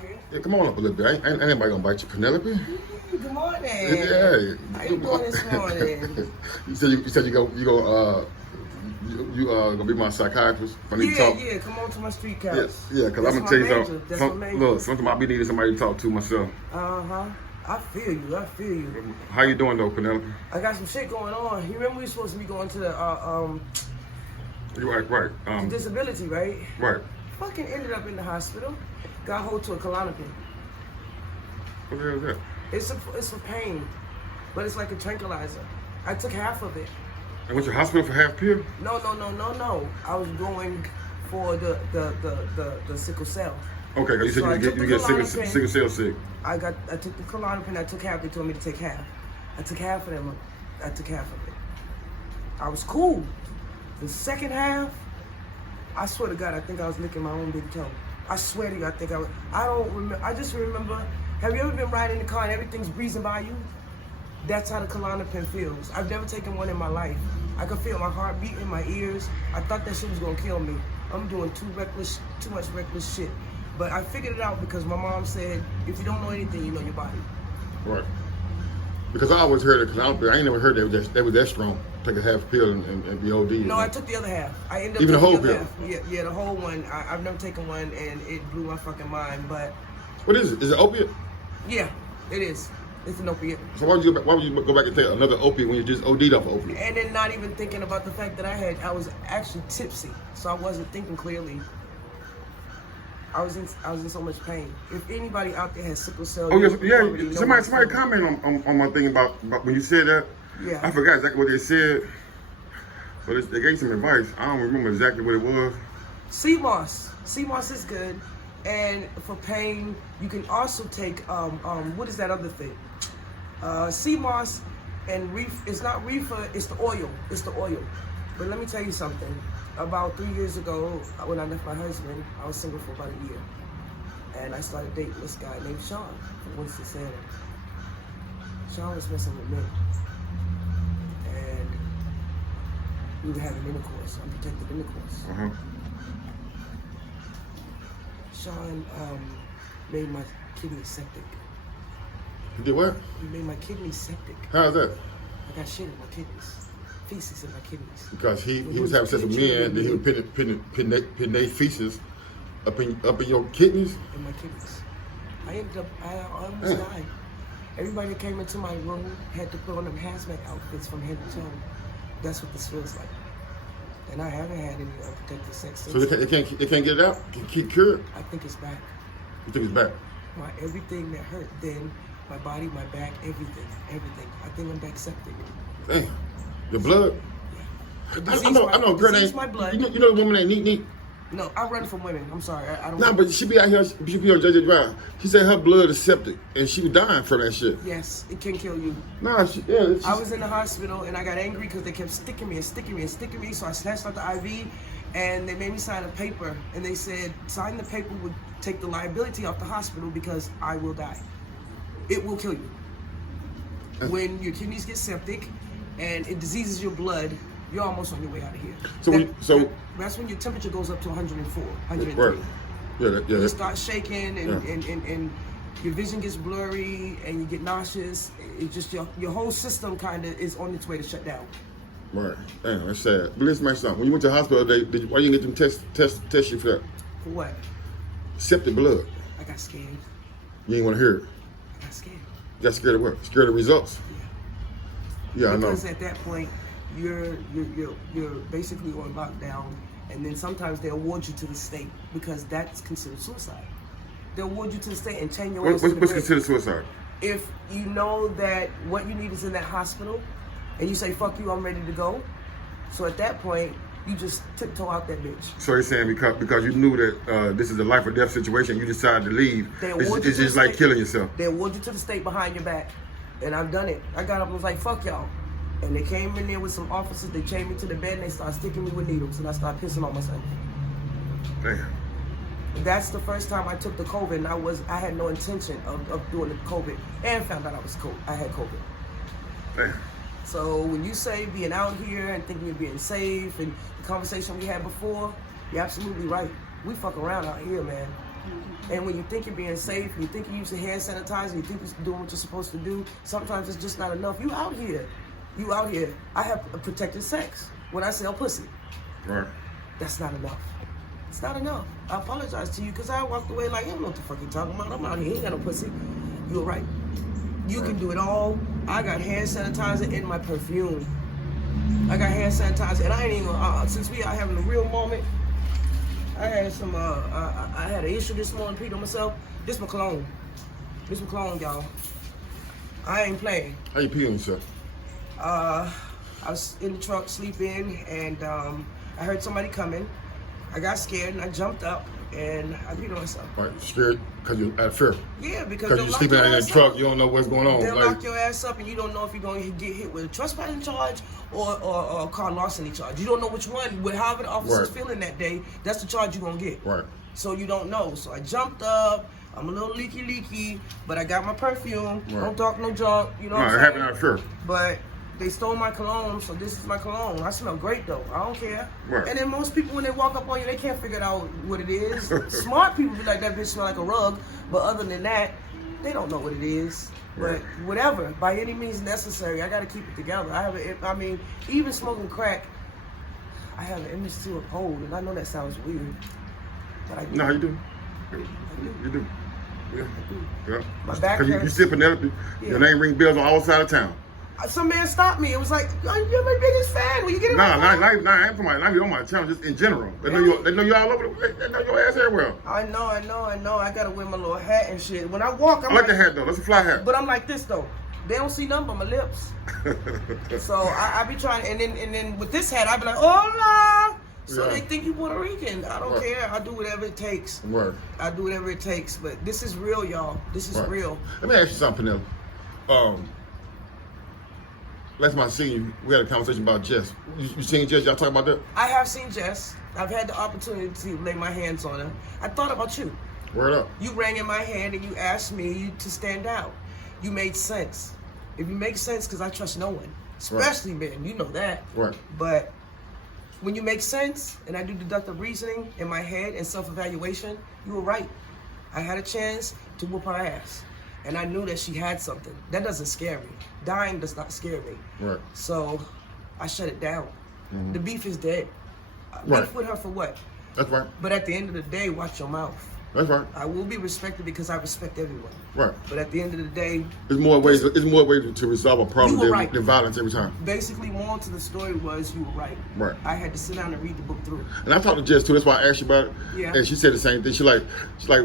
Jackie. Yeah, come on up a little bit. Ain't anybody gonna bite you, Penelope. Good morning. Yeah. How you doing this morning? you said you gonna be my psychiatrist when you talk. Yeah. Come on to my street couch. Yeah, because I'm gonna tell you something. That's my major. Look, something I be needing somebody to talk to myself. I feel you. How you doing though, Penelope? I got some shit going on. You remember we were supposed to be going to the You're right. disability, right? Right. Fucking ended up in the hospital. Got hold to a Klonopin. What the hell is that? It's for pain, but it's like a tranquilizer. I took half of it. I went to the hospital for half pill? No. I was going for the sickle cell. Okay, because you said you get sickle cell sick. I took the Klonopin. I took half. They told me to take half. I took half of them. I took half of it. I was cool. The second half, I swear to God, I think I was licking my own big toe. I swear to you, I don't remember. I just remember. Have you ever been riding in the car and everything's breezing by you? That's how the Klonopin feels. I've never taken one in my life. I could feel my heart beating in my ears. I thought that shit was gonna kill me. I'm doing too much reckless shit. But I figured it out because my mom said, if you don't know anything, you know your body. Right. Because I always heard it, because I ain't never heard they was that strong. Take a half pill and be OD. No, I took the other half. I ended up even the whole taking pill? Half. Yeah, the whole one. I've never taken one, and it blew my fucking mind. But what is it? Is it opiate? Yeah, it is. It's an opiate. So why would you go back and take another opiate when you just OD'd off opiate? And then not even thinking about the fact that I was actually tipsy, so I wasn't thinking clearly. I was in so much pain. If anybody out there has sickle cell, yeah. Somebody comment on my thing about when you said that. Yeah. I forgot exactly what they said, but they gave some advice. I don't remember exactly what it was. Sea moss. Sea moss is good, and for pain, you can also take what is that other thing? Sea moss and it's not reefer. It's the oil. But let me tell you something. About 3 years ago, when I left my husband, I was single for about a year. And I started dating this guy named Sean from Winston-Salem. Sean was messing with me. And we were having intercourse, unprotected intercourse. Uh-huh. Sean made my kidney septic. He did what? He made my kidney septic. How's that? I got shit in my kidneys. Feces in my kidneys. Because he was having sex with men, then he would pin their feces up in your kidneys? In my kidneys. I almost died. Everybody that came into my room had to put on them hazmat outfits from head to toe. That's what this feels like. And I haven't had any unprotected sex since. So they can't get it out? Can keep cured? I think it's back. You think it's back? Everything that hurt then, my body, my back, everything. I think I'm back septic. Damn. Your blood? Yeah. I know a girl named, my blood. You know the woman named Neat? No, I run from women. I'm sorry. I don't. Nah, but she be out here, she be on JJ Drive. She said her blood is septic, and she was dying from that shit. Yes, it can kill you. Nah, I was in the hospital, and I got angry because they kept sticking me, so I snatched out the IV, and they made me sign a paper, and they said, sign the paper would take the liability off the hospital because I will die. It will kill you. When your kidneys get septic, and it diseases your blood, you're almost on your way out of here. That's when your temperature goes up to 104, 103. Right. Yeah. You start shaking, and your vision gets blurry, and you get nauseous. It just your whole system kind of is on its way to shut down. Right. Damn, that's sad. But let's make something. When you went to the hospital, why you didn't get them test you for that? For what? Septic blood. I got scared. You didn't want to hear it. I got scared. You got scared of what? Scared of results? Yeah, I know. Because at that point, you're basically on lockdown, and then sometimes they award you to the state because that's considered suicide. They award you to the state and chain your ass. What's considered suicide? If you know that what you need is in that hospital, and you say "fuck you, I'm ready to go," so at that point, you just tiptoe out that bitch. So you're saying because you knew that this is a life or death situation, you decided to leave. It's just like killing yourself. They award you to the state behind your back. And I've done it. I got up and was like, fuck y'all. And they came in there with some officers, they chained me to the bed, and they started sticking me with needles, and I started pissing on myself. Damn. That's the first time I took the COVID, and I had no intention of doing the COVID, and found out I had COVID. Damn. So when you say being out here and thinking you're being safe, and the conversation we had before, you're absolutely right. We fuck around out here, man. And when you think you're being safe, you think you're using hand sanitizer, you think you're doing what you're supposed to do, sometimes it's just not enough. You out here. You out here. I have a protected sex when I sell pussy. Right. That's not enough. It's not enough. I apologize to you because I walked away like, you don't know what the fuck you're talking about. I'm out here. He ain't got no pussy. You're right. You can do it all. I got hand sanitizer in my perfume. I got hand sanitizer, and I ain't even, since we are having a real moment, I had some, I had an issue this morning, Pete, on myself. This my cologne. This my cologne, y'all. I ain't playing. How you pee on yourself? I was in the truck sleeping, and I heard somebody coming. I got scared, and I jumped up, and I peed on myself. Right, scared because you're out of fear. Yeah, because you're sleeping in the truck, you don't know what's going on. They'll like, lock your ass up, and you don't know if you're going to get hit with a trespassing charge or a car larceny charge. You don't know which one. With however the officer's feeling that day, that's the charge you're going to get. Right. So you don't know. So I jumped up. I'm a little leaky, but I got my perfume. Right. Don't talk no junk. You know what I'm it saying? happened out of fear. But they stole my cologne, so this is my cologne. I smell great though. I don't care. Right. And then most people, when they walk up on you, they can't figure out what it is. Smart people be like, that bitch smell like a rug. But other than that, they don't know what it is. Right. But whatever, by any means necessary, I got to keep it together. I mean, even smoking crack, I have an image to uphold, and I know that sounds weird, but I do. No, you do. I do. You do. Yeah. Yeah. My back hurts. You still Penelope. Yeah. Your name ring bells on all sides of town. Some man stopped me. It was like, you're my biggest fan. Will you get in Nah, my I ain't from my, not on my channel, just in general. They know you all over the, they know your ass everywhere. I know. I gotta wear my little hat and shit. When I walk, I'm I like the hat though. That's a fly hat. But I'm like this though. They don't see nothing but my lips. So I be trying, and then with this hat, I be like, hola. So they think you Puerto Rican. I don't care. I do whatever it takes. Word. I do whatever it takes. But this is real, y'all. This is real. Let me ask you something, Penelope. Last time I seen you, we had a conversation about Jess. You seen Jess? Y'all talk about that? I have seen Jess. I've had the opportunity to lay my hands on her. I thought about you. Word up. You rang in my hand and you asked me to stand out. You made sense. If you make sense, because I trust no one, especially men, you know that. Right. But when you make sense and I do deductive reasoning in my head and self-evaluation, you were right. I had a chance to whoop her ass. And I knew that she had something. That doesn't scare me. Dying does not scare me. Right. So I shut it down. The beef is dead. Right. Beef with her for what? That's right. But at the end of the day, watch your mouth. That's right. I will be respected because I respect everyone. Right. But at the end of the day, There's more ways. It's more ways to resolve a problem than violence every time. Basically, more to the story was you were right. Right. I had to sit down and read the book through. And I talked to Jess too. That's why I asked you about it. Yeah. And she said the same thing. She's like,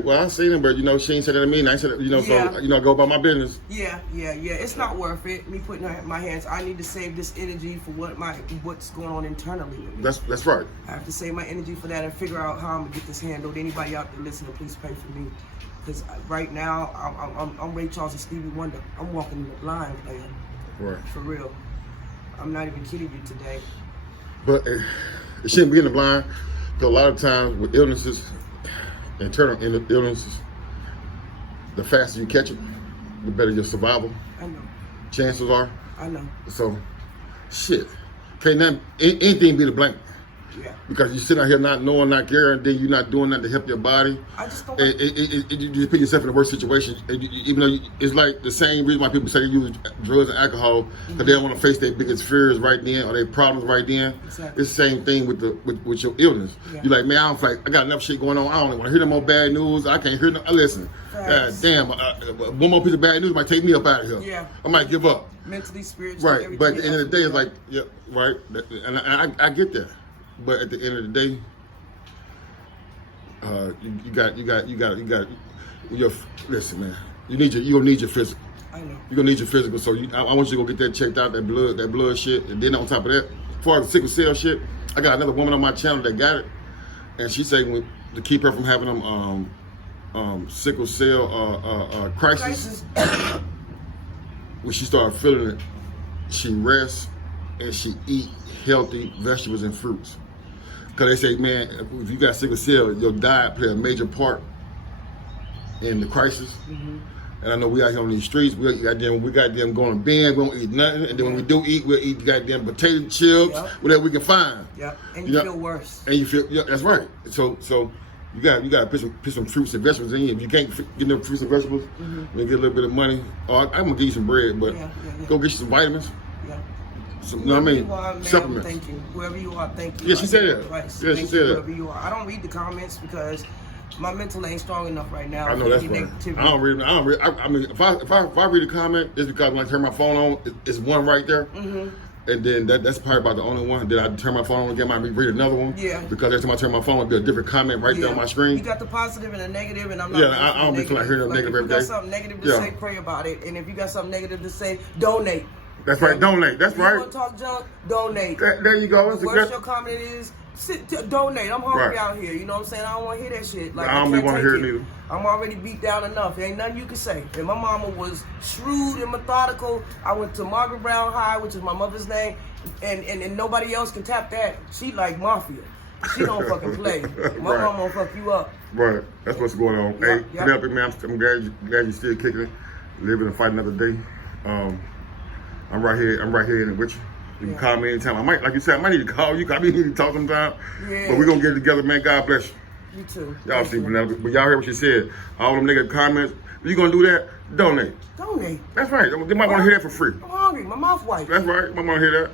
well, I seen him, but she ain't said that to me. And I said, so I go about my business. Yeah. It's not worth it. Me putting my hands. I need to save this energy for what's going on internally with me. That's right. I have to save my energy for that and figure out how I'm gonna get this handled. Anybody out there listening, please pray for me. Because right now, I'm Ray Charles and Stevie Wonder. I'm walking in the blind, man. Right. For real. I'm not even kidding you today. But it shouldn't be in the blind. Because a lot of times with illnesses, internal illnesses, the faster you catch it, the better your survival. I know. Chances are. I know. So, shit. Can't anything be the blank. Yeah. Because you sit out here not knowing, not caring, then you're not doing nothing to help your body. I just don't. You just put yourself in a worse situation. Even though it's like the same reason why people say they use drugs and alcohol, because they don't want to face their biggest fears right then or their problems right then. Exactly. It's the same thing with your illness. Yeah. You're like, man, I got enough shit going on. I don't want to hear no more bad news. I can't hear no. Listen, damn, one more piece of bad news might take me up out of here. Yeah. I might give up. Mentally, spiritually, right. But at the end of the day, it's like, yeah, right. And I get that. But at the end of the day, you got listen, man. You gonna need your physical. I know. You're gonna need your physical. So I want you to go get that checked out, that blood shit. And then on top of that, as far as the sickle cell shit, I got another woman on my channel that got it, and she said to keep her from having them sickle cell crisis. When she started feeling it, she rests and she eat healthy vegetables and fruits. Because they say, man, if you got sickle cell, your diet play a major part in the crisis. Mm-hmm. And I know we out here on these streets, we got them going to bed, we don't eat nothing. And then when we do eat, we'll eat goddamn potato chips, whatever we can find. Yep. And you feel worse. And you feel, that's right. So You got to put some fruits and vegetables in. If you can't get no fruits and vegetables, then get a little bit of money. Or I'm gonna give you some bread, but go get you some vitamins. Yeah. Some, you know what I mean? You are, supplements. Thank you. Whoever you are, thank you. Yeah, she said that. Yeah, she said that. Whoever you are. I don't read the comments because my mental ain't strong enough right now. I know that's right. I don't read. I mean, if I read a comment, it's because when I turn my phone on, it's one right there. And then that's probably about the only one. Then I turn my phone on again, I might read another one. Yeah. Because every time I turn my phone, it'll be a different comment right there on my screen. You got the positive and the negative, and I'm not. Yeah, I don't be feeling like hearing negative every day. If you got something negative to say, pray about it. And if you got something negative to say, donate. That's right, donate. That's right. You want to talk junk? Donate. There you go. Where's your comment is? Donate. I'm hungry out here. You know what I'm saying? I don't want to hear that shit. Like, I don't want to hear it either. I'm already beat down enough. There ain't nothing you can say. And my mama was shrewd and methodical. I went to Margaret Brown High, which is my mother's name, and nobody else can tap that. She like mafia. She don't fucking play. My mama will fuck you up. Right. That's what's going on. Hey, Penelope, man, I'm glad you're still kicking it, living and fighting another day. I'm right here in it with you. You can call me anytime. I might, like you said, I might need to call you. I need to talk sometime. Yeah. But we're going to get it together, man. God bless you. You too. Y'all see, Penelope. But y'all heard what she said. All them negative comments. If you going to do that, donate. Donate. That's right. They might want to hear that for free. I'm hungry. My mouth white. That's right. Might want to hear that.